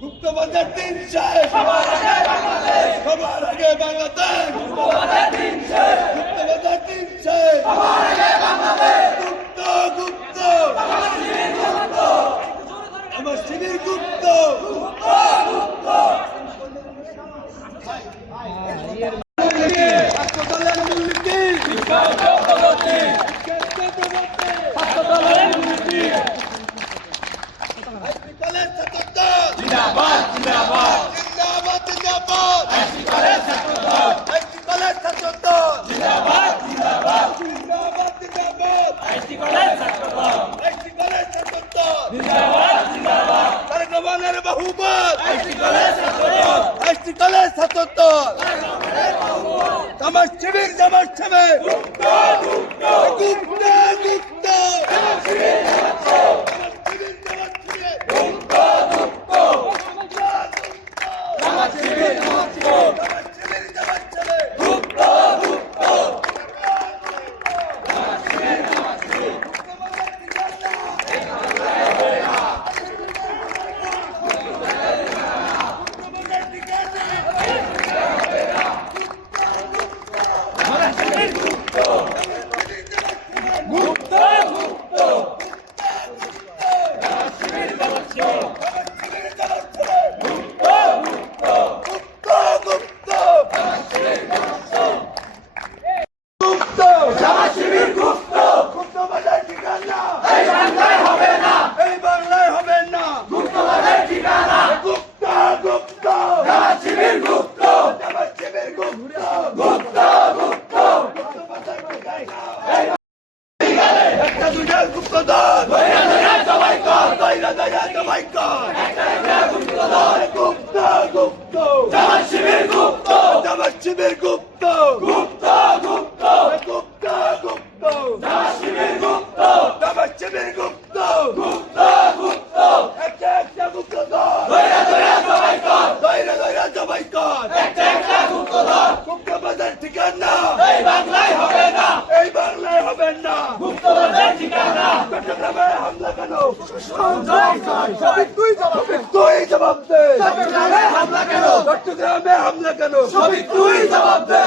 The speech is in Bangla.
গুপ্তবাজার দিন শেষ, সবার আগে বাংলাদেশ। গুপ্তবাজার দিন শেষ, গুপ্ত গুপ্ত আমার শিবির গুপ্ত। হাসপাতালের মূলনীতি, হাসপাতালের মূলনীতি, হাসপাতালের ছাত্রত্ব জিন্দাবাদ, জিন্দাবাদ, জিন্দাবাদ, জিন্দাবাদ, হাসপাতালের ছাত্রত্ব, হাসপাতালের ছাত্রত্ব জিন্দাবাদ, জিন্দাবাদ, জিন্দাবাদ, জিন্দাবাদ, হাসপাতালের ছাত্রত্ব, হাসপাতালের ছাত্রত্ব জিন্দাবাদ, জিন্দাবাদ, তারেক বাহুবল, হাসপাতালের ছাত্রত্ব, হাসপাতালের ছাত্রত্ব, আমার শিবির জামাত ছেবে গুপ্ত গুপ্ত গুপ্ত গুপ্ত আমার শিবির জামাত ছেবে গুপ্ত গুপ্ত আমার শিবির জামাত ছেবে গুপ্ত গুপ্ত আমার শিবির জামাত ছেবে হামলা কেন? চট্টগ্রামে হামলা কেন? সবই তুই জবাব দে।